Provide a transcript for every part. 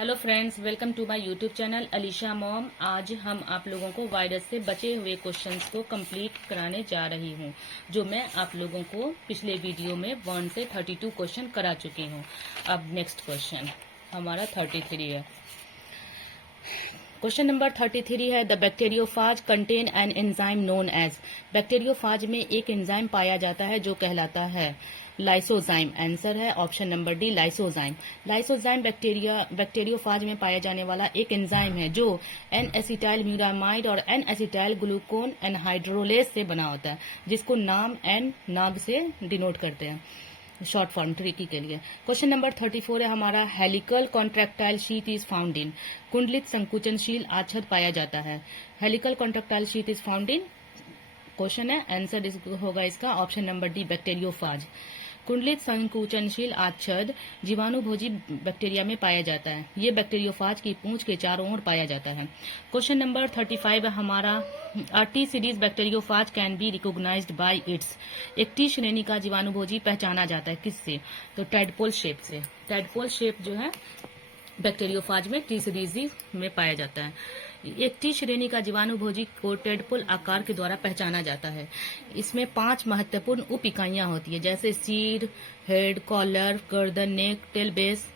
Hello friends, welcome to my YouTube channel Alisha mom. आज हम आप लोगों को वायरस से बचे हुए क्वेश्चंस को कंप्लीट कराने जा रही हूं, जो मैं आप लोगों को पिछले वीडियो में 1 से 32 क्वेश्चन करा चुकी हूं। अब नेक्स्ट क्वेश्चन हमारा 33 है। क्वेश्चन नंबर 33 है, the bacteriophage contain an enzyme known as. Bacteriophage में एक एंजाइम पाया जाता है जो कहलाता है लाइसोजाइम। आंसर है option number D, lysozyme. Lysozyme bacteriophage में पाया जाने वाला एक एंजाइम है जो एन एसिटाइल म्यूरामाइड और एन एसिटाइल ग्लूकोन एनहाइड्रोलेस से बना होता है, जिसको नाम एन नाग से डिनोट करते हैं, शॉर्ट फॉर्म ट्रिकी के लिए। क्वेश्चन नंबर 34 है हमारा, helical contractile sheath is found in. कुंडलित संकुचनशील आच्छद पाया जाता है। Helical contractile sheath is found in, question है, आंसर होगा इसका ऑप्शन नंबर डी, बैक्टीरियोफाज। कुंडलित संकुचनशील आच्छद जीवाणुभोजी बैक्टीरिया में पाया जाता है। ये बैक्टीरियोफाज की पूंछ के चारों ओर पाया जाता है। क्वेश्चन नंबर 35 है हमारा, T series bacteriophage can be recognized by its. एक टी श्रेणी का जीवाणुभोजी पहचाना जाता है किससे? तो टैडपोल शेप से। टैडपोल शेप जो है बैक्टीरियोफाज में टी सीरीज में पाया जाता है। एक टी श्रेणी का जीवाणुभोजी को टेडपोल आकार के द्वारा पहचाना जाता है। इसमें 5 महत्वपूर्ण उप इकाइयां होती है, जैसे सीड, हेड, कॉलर, गर्दन, नेक, टेल बेस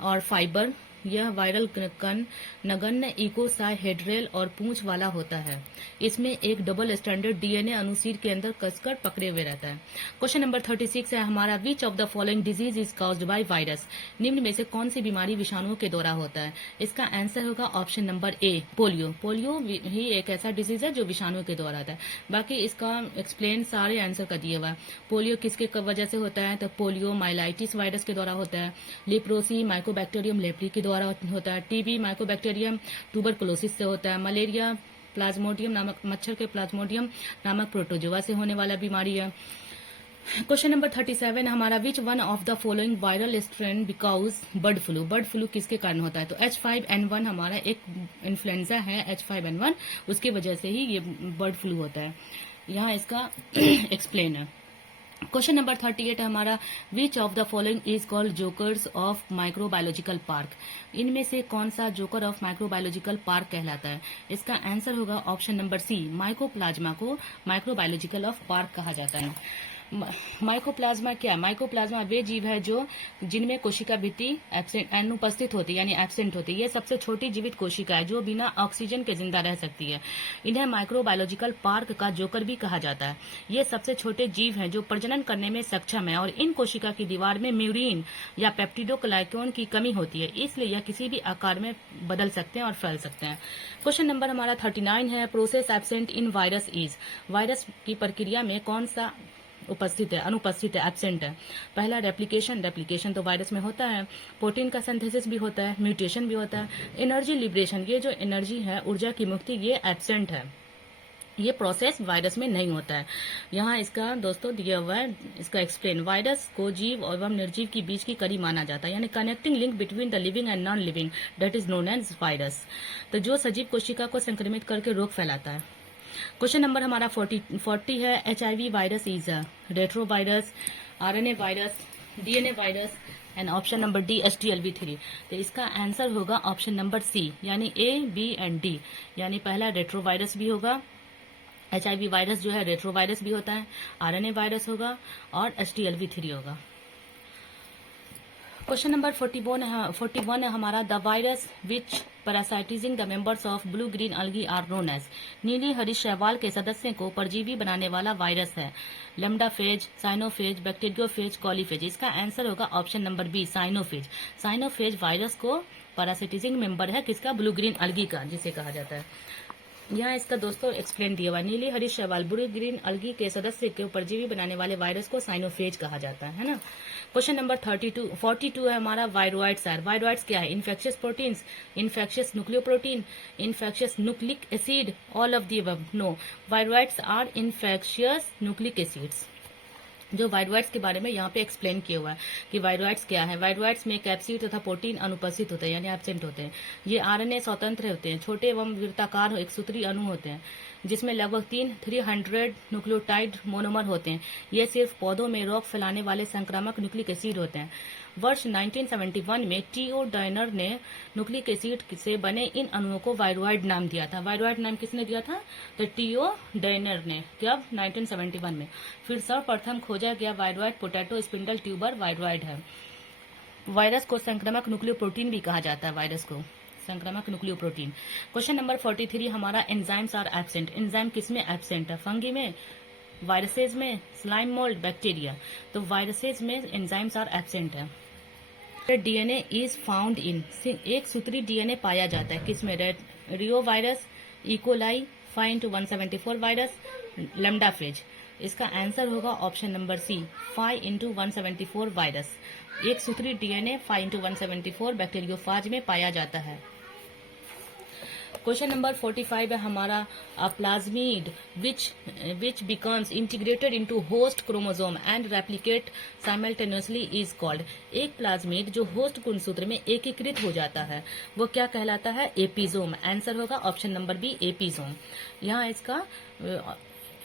और फाइबर। यह वायरल कण नगण्य इकोसाहेड्रल और पूंछ वाला होता है। इसमें एक डबल स्टैंडर्ड डीएनए अनुसीर के अंदर कसकर पकड़े हुए रहता है। क्वेश्चन नंबर 36 है हमारा, which of the following disease is caused by virus. निम्न में से कौन सी बीमारी विषाणुओं के द्वारा होता है? इसका आंसर होगा option number A, polio. Polio ही एक ऐसा डिजीज है जो विषाणुओं के द्वारा आता है। बाकी इसका एक्सप्लेन सारे आंसर का दिया हुआ है। पोलियो किसके वजह से होता है? तो पोलियो माइलाइटिस वायरस के द्वारा होता है। लेप्रोसी माइकोबैक्टीरियम लेप्री के द्वारा होता है। टीबी माइकोबैक्टीरियम ट्यूबरकुलोसिस से होता है। मलेरिया प्लाज्मोडियम नामक मच्छर के प्लाज्मोडियम नामक प्रोटोजोआ से होने वाला बीमारी है। क्वेश्चन नंबर 37 हमारा, which one of the following viral strain because bird flu. Bird flu किसके कारण होता है? तो H5N1 हमारा एक इन्फ्लुएंजा है, H5N1, उसकी वजह से ही ये बर्ड फ्लू होता है। यहाँ इसका एक्सप्लेन है। क्वेश्चन नंबर 38 है हमारा, which of the following is called jokers of microbiological park. इनमें से कौन सा जोकर ऑफ माइक्रोबायोलॉजिकल पार्क कहलाता है? इसका आंसर होगा ऑप्शन नंबर सी, माइकोप्लाज्मा को माइक्रोबायोलॉजिकल ऑफ पार्क कहा जाता है। माइकोप्लाज्मा क्या? माइकोप्लाज्मा वे जीव है जो जिनमें कोशिका भित्ति अनुपस्थित होती है, यानी एब्सेंट होती है। ये सबसे छोटी जीवित कोशिका है जो बिना ऑक्सीजन के जिंदा रह सकती है। इन्हें माइक्रोबायोलॉजिकल पार्क का जोकर भी कहा जाता है। ये सबसे छोटे जीव हैं जो प्रजनन करने में सक्षम है और इन कोशिका की दीवार में म्यूरिन या पेप्टिडोग्लाइकॉन की कमी होती है, इसलिए यह किसी भी आकार में बदल सकते हैं और फैल सकते हैं। क्वेश्चन नंबर हमारा 39 है, process absent in virus is. Virus की प्रक्रिया में कौन सा उपस्थित है, अनुपस्थित है, एब्सेंट है? पहला रेप्लिकेशन। रेप्लिकेशन तो वायरस में होता है। प्रोटीन का सिंथेसिस भी होता है, म्यूटेशन भी होता है। एनर्जी लिबरेशन, ये जो एनर्जी है, ऊर्जा की मुक्ति, ये एब्सेंट है। ये प्रोसेस वायरस में नहीं होता है। यहाँ इसका दोस्तों दिया हुआ है, इसका एक्सप्लेन। वायरस को जीव एवं निर्जीव के बीच की कड़ी माना जाता है, यानी connecting link between the living and non living, that is known as virus. तो जो सजीव कोशिका को संक्रमित करके रोग फैलाता है। क्वेश्चन नंबर हमारा 40 है, HIV virus is a retrovirus, RNA virus, DNA virus and option number D, HTLV3। तो इसका आंसर होगा ऑप्शन नंबर सी, यानी A, B एंड D। यानी पहला रेट्रोवायरस भी होगा, HIV वायरस जो है रेट्रोवायरस भी होता है, RNA वायरस होगा और HTLV3 होगा। क्वेश्चन नंबर 41 है हमारा, the virus which parasitizing the members of blue green algae are known as. नीली हरी शैवाल के सदस्य को परजीवी बनाने वाला वायरस है। लेम्डाफेज, साइनोफेज, बैक्टीरियोफेज, कॉलीफेज। इसका आंसर होगा ऑप्शन नंबर बी, साइनोफेज। साइनोफेज वायरस को पैरासाइटिजिंग मेंबर है किसका? ब्लू ग्रीन अलगी का, जिसे कहा जाता है। यहाँ इसका दोस्तों एक्सप्लेन दिया हुआ, नीली हरी शैवाल ब्लू ग्रीन अलगी के सदस्य को परजीवी बनाने वाले वायरस को साइनोफेज कहा जाता है ना। क्वेश्चन नंबर 42 है हमारा, वायरोइड्स आर। वायरोइड्स क्या है? Infectious proteins, infectious nucleoprotein, infectious nucleic acid, all of the above. No, viroids are infectious nucleic acids. जो वायरोइड्स के बारे में यहाँ पे एक्सप्लेन किया हुआ है कि वायरोइड्स क्या है। वायरोइड्स में कैप्सिड तथा प्रोटीन अनुपस्थित होते हैं, यानी एब्सेंट होते हैं। ये RNA स्वतंत्र होते हैं, छोटे एवं वृत्ताकार एक सूत्री अणु होते हैं, जिसमें लगभग 300 न्यूक्लियोटाइड मोनोमर होते हैं। ये सिर्फ पौधों में रोग फैलाने वाले संक्रामक न्यूक्लिक एसिड होते हैं। वर्ष 1971 में टीओ डायनर ने न्यूक्लिक एसिड से बने इन अणुओं को वायरोइड नाम दिया था। वायरोइड नाम किसने दिया था? तो टीओ डायनर ने। कब? 1971 में। फिर सर्वप्रथम खोजा गया viroid potato spindle tuber viroid है। वायरस को संक्रामक न्यूक्लियो प्रोटीन भी कहा जाता है। वायरस को संक्रामक न्यूक्लियो प्रोटीन। क्वेश्चन नंबर 43 हमारा एंजाइम्स आर एब्सेंट। एंजाइम किसमें एब्सेंट है? फंगी में, वायरसेज में, स्लाइम मोल्ड, बैक्टीरिया। तो वायरसेज में एंजाइम्स आर एब्सेंट है। डीएनए इज फाउंड इन। एक सूत्री डीएनए पाया जाता है किसमें? रियो वायरस, इकोलाई, 5x174 वायरस, लैम्डाफेज। इसका आंसर होगा ऑप्शन नंबर सी, 5x174 वायरस। एक सूत्री डीएनए 5x174 बैक्टीरियोफाज में पाया जाता है। क्वेश्चन नंबर 45 है हमारा plasmid which becomes integrated into host chromosome and replicate simultaneously is called. एक प्लाज्मिड जो होस्ट गुणसूत्र में एकीकृत हो जाता है वो क्या कहलाता है? एपिसोम। आंसर होगा ऑप्शन नंबर बी, एपिसोम। यहाँ इसका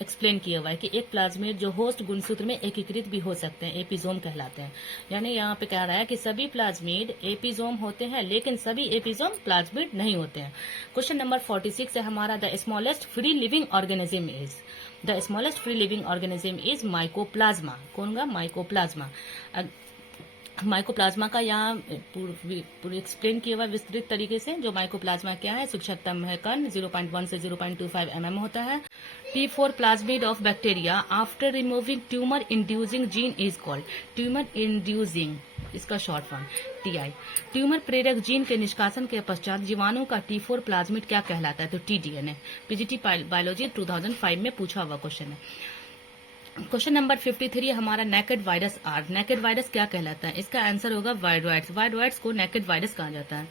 एक्सप्लेन किया हुआ है कि एक प्लाज्मिड जो होस्ट गुणसूत्र में एकीकृत भी हो सकते हैं, एपिसोम कहलाते हैं। यानी यहाँ पे कह रहा है कि सभी प्लाज्मिड एपिसोम होते हैं लेकिन सभी एपिसोम प्लाज्मिड नहीं होते हैं। क्वेश्चन नंबर 46 है हमारा the smallest free living organism is. The smallest free living organism is mycoplasma. कौन गा? माइकोप्लाज्मा। माइकोप्लाज्मा का यहाँ पूरी एक्सप्लेन किया हुआ विस्तृत तरीके से। जो माइकोप्लाज्मा क्या है? सूक्ष्मतम है कण 0.1 से 0.25 mm होता है। T4 plasmid of bacteria after removing tumour inducing gene is called. Tumour inducing इसका शॉर्ट फॉर्म TI। ट्यूमर प्रेरक जीन के निष्कासन के पश्चात जीवाणु का T4 प्लाज्मिड क्या कहलाता है? तो TDNA। पीजीटी बायोलॉजी 2005 में पूछा हुआ क्वेश्चन है। क्वेश्चन नंबर 53 हमारा naked virus are. Naked virus क्या कहलाता है? इसका आंसर होगा वायरोइड्स। वायरोइड्स को नेकेड वायरस कहा जाता है।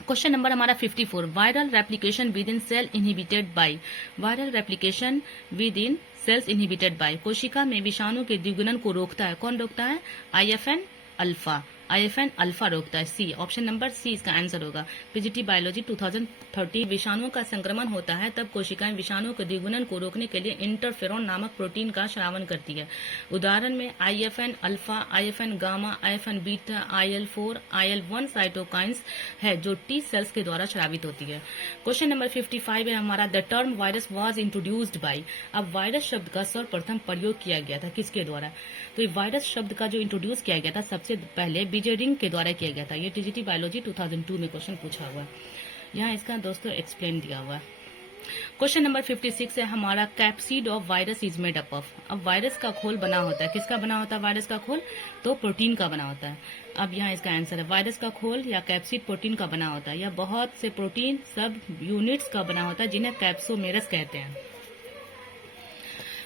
क्वेश्चन नंबर हमारा 54 viral replication within cell inhibited by. Viral replication within cells inhibited by. कोशिका में विषाणु के द्विगुणन को रोकता है। कौन रोकता है? IFN alpha. IFN अल्फा रोकता है। सी, ऑप्शन नंबर सी इसका आंसर होगा। PGT biology 2013। विषाणुओं का संक्रमण होता है तब कोशिकाएं विषाणु के द्विगुणन को रोकने के लिए इंटरफेरॉन नामक प्रोटीन का स्रावन करती है। उदाहरण में IFN alpha, IFN gamma, IFN beta, IL4, IL1 cytokines है जो टी सेल्स के द्वारा स्रावित होती है। क्वेश्चन नंबर 55 है हमारा the term virus was introduced by. अब वायरस शब्द का सर्वप्रथम प्रयोग किया गया था किसके द्वारा? तो वायरस शब्द का जो इंट्रोड्यूस किया गया था सबसे पहले बिजेरिंग के द्वारा किया गया था। ये टीजीटी बायोलॉजी 2002 में क्वेश्चन पूछा हुआ है। यहाँ इसका दोस्तों एक्सप्लेन दिया हुआ है। क्वेश्चन नंबर 56 है हमारा capsid of virus is made up of. अब वायरस का खोल बना होता है किसका बना होता है? वायरस का खोल तो प्रोटीन का बना होता है। अब यहाँ इसका आंसर है वायरस का खोल या कैप्सिड प्रोटीन का बना होता है या बहुत से प्रोटीन सब यूनिट्स का बना होता है जिन्हें कैप्सोमेरस कहते हैं।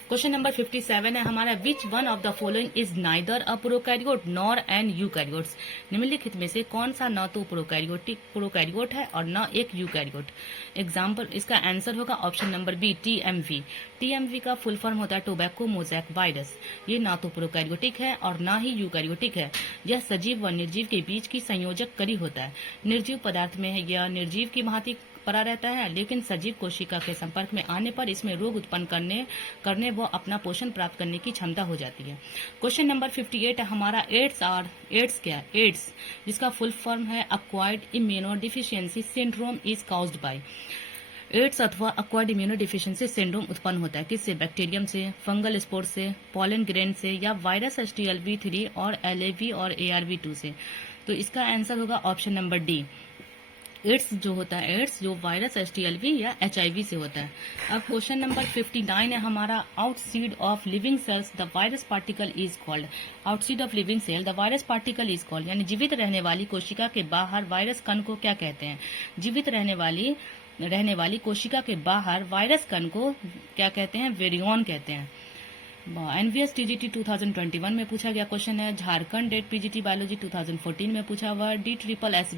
क्वेश्चन नंबर 57 है हमारा which one of the following is neither a prokaryote nor an eukaryotes. निम्नलिखित में से कौन सा न तो प्रोकैरियोट है और न एक यूकैरियोट? एग्जाम्पल इसका आंसर होगा option number B, TMV। TMV का फुल फॉर्म होता है टोबैको मोजैक वायरस। ये ना तो प्रोकैरियोटिक है और ना ही यूकैरियोटिक है। यह सजीव व निर्जीव के बीच की संयोजक कड़ी होता है। निर्जीव पदार्थ में यह निर्जीव की भांति पड़ा रहता है लेकिन सजीव कोशिका के संपर्क में आने पर इसमें रोग उत्पन्न करने व अपना पोषण प्राप्त करने की क्षमता हो जाती है। क्वेश्चन नंबर 58 है हमारा एड्स क्या है? एड्स जिसका फुल फॉर्म है acquired immunodeficiency syndrome is caused by. AIDS अथवा अक्वायर्ड इम्यूनो डिफिशियंसी सिंड्रोम उत्पन्न होता है किससे? बैक्टीरियम से, फंगल स्पोर से, पॉलन ग्रेन से या वायरस HTLV3 और LAV और ARV2 से। तो इसका आंसर होगा ऑप्शन नंबर डी। एड्स जो होता है एड्स जो वायरस HTLV या HIV से होता है। अब क्वेश्चन नंबर 59 है हमारा outside of living cells the virus particle is called. Outside of living cell the virus particle is called यानी जीवित रहने वाली कोशिका के बाहर वायरस कण को क्या कहते हैं? जीवित रहने वाली कोशिका के बाहर वायरस कण को क्या कहते हैं? वेरियन कहते हैं। NVS TGT 2021 में पूछा गया क्वेश्चन है। झारखंड डेट PGT बायोलॉजी 2014 में पूछा हुआ। DSSS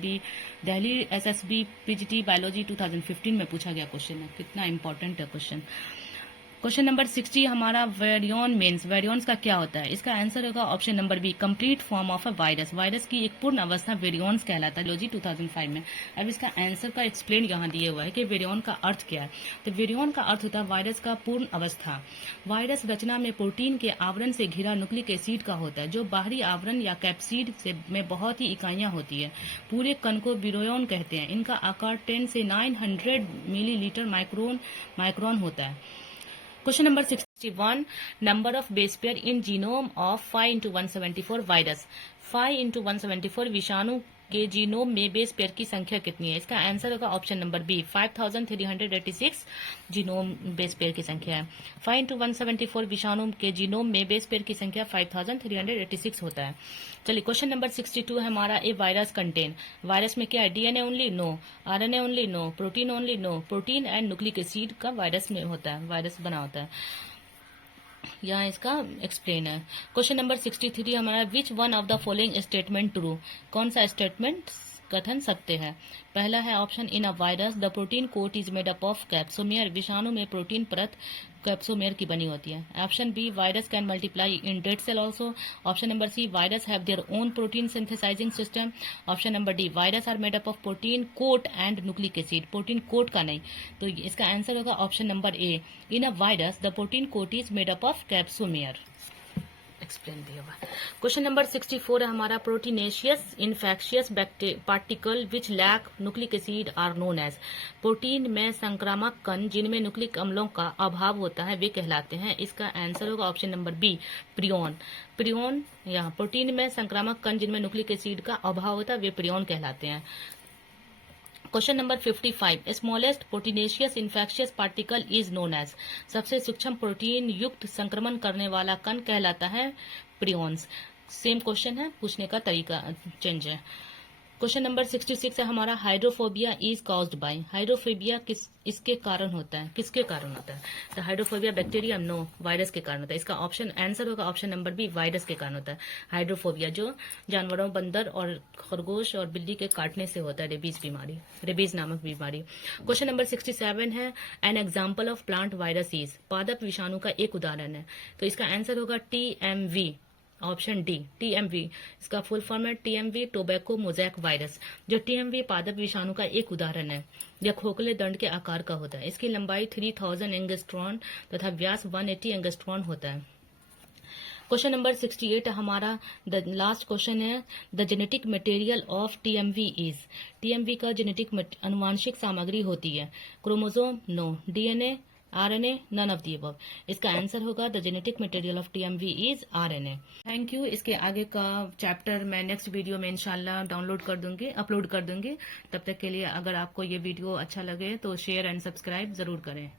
Delhi SSB PGT biology 2015 में पूछा गया क्वेश्चन है। कितना इंपॉर्टेंट है क्वेश्चन। क्वेश्चन नंबर 60 हमारा वेरियन मीन्स, वेरियंस का क्या होता है? इसका आंसर होगा option number B, complete form of a virus. Virus की एक पूर्ण अवस्था वेरियंस कहलाता है, लॉजी 2005 में। अब इसका आंसर का एक्सप्लेन यहाँ दिया हुआ है कि वेरियन का अर्थ क्या है। तो वेरियन का अर्थ होता है वायरस का पूर्ण अवस्था। वायरस रचना में प्रोटीन के आवरण से घिरा न्यूक्लिक एसिड का होता है, जो बाहरी आवरण या कैप्सिड से में बहुत ही इकाइयां होती है। पूरे कण को विरोयन कहते हैं। इनका आकार 10 से 900 मिलीलीटर माइक्रोन होता है। Question number 61, number of base pair in genome of 5x174 virus. 5x174 विषाणु के जीनोम में बेस पेयर की संख्या कितनी है? इसका आंसर होगा option number B, 5386 genome base pair की संख्या है। 5x174 विषाणु के जीनोम में बेस पेयर की संख्या 5386 होता है। चलिए क्वेश्चन नंबर 62 है हमारा, ए वायरस कंटेन। वायरस में क्या है? DNA only? No. RNA only? No. Protein only? No. Protein and nucleic acid का वायरस में होता है, वायरस बना होता है। यहाँ इसका एक्सप्लेन है। क्वेश्चन नंबर 63 हमारा, which one of the following statement true? कौन सा स्टेटमेंट कथन सत्य है? पहला है option, in a virus the protein coat is made up of capsomere. विषाणु में प्रोटीन परत कैप्सोमेयर की बनी होती है। Option B, virus can multiply in dead cell also. Option number C, virus have their own protein synthesizing system. Option number D, virus are made up of protein coat and nucleic acid. Protein coat का नहीं, तो इसका answer होगा option number A, in a virus the protein coat is made up of capsomere. Explain दिया हुआ। Question number 64 है हमारा, proteinaceous infectious particle which lack nucleic acid are known as. Protein में संक्रामक कण जिनमें न्यूक्लिक अम्लों का अभाव होता है वे कहलाते हैं। इसका आंसर होगा option number B, prion. Prion, यहाँ प्रोटीन में संक्रामक कण जिनमें न्यूक्लिक एसिड का अभाव होता है वे प्रियोन कहलाते हैं। Question number 55, smallest proteinaceous infectious particle is known as. सबसे सूक्ष्म प्रोटीन युक्त संक्रमण करने वाला कण कहलाता है प्रियॉन्स। सेम क्वेश्चन है, पूछने का तरीका चेंज है। क्वेश्चन नंबर 66 है हमारा, hydrophobia is caused by. Hydrophobia इसके कारण होता है, किसके कारण होता है? तो हाइड्रोफोबिया बैक्टीरिया? नो, वायरस के कारण होता है। इसका ऑप्शन आंसर होगा ऑप्शन नंबर बी, वायरस के कारण होता है। हाइड्रोफोबिया जो जानवरों, बंदर और खरगोश और बिल्ली के काटने से होता है, रेबीज बीमारी, रेबीज नामक बीमारी। क्वेश्चन नंबर 67 है, an example of plant virus is. पादप विषाणु का एक उदाहरण है, तो इसका आंसर होगा TMV, ऑप्शन डी, TMV। इसका फुल फॉर्म है TMV, टोबैको मोजैक वायरस। जो TMV पादप विषाणु का एक उदाहरण है, यह खोखले दंड के आकार का होता है। इसकी लंबाई 3000 एंगस्ट्रॉन तथा व्यास 180 एंगस्ट्रॉन होता है। क्वेश्चन नंबर 68 हमारा, द लास्ट क्वेश्चन है, the genetic material of TMV is. TMV का जेनेटिक अनुवांशिक सामग्री होती है chromosome? No. DNA, RNA, none of the above. इसका आंसर होगा the genetic material of TMV is RNA। Thank you. इसके आगे का चैप्टर मैं नेक्स्ट वीडियो में इंशाल्लाह डाउनलोड कर दूंगी, अपलोड कर दूंगी। तब तक के लिए अगर आपको ये वीडियो अच्छा लगे तो शेयर एंड सब्सक्राइब जरूर करें।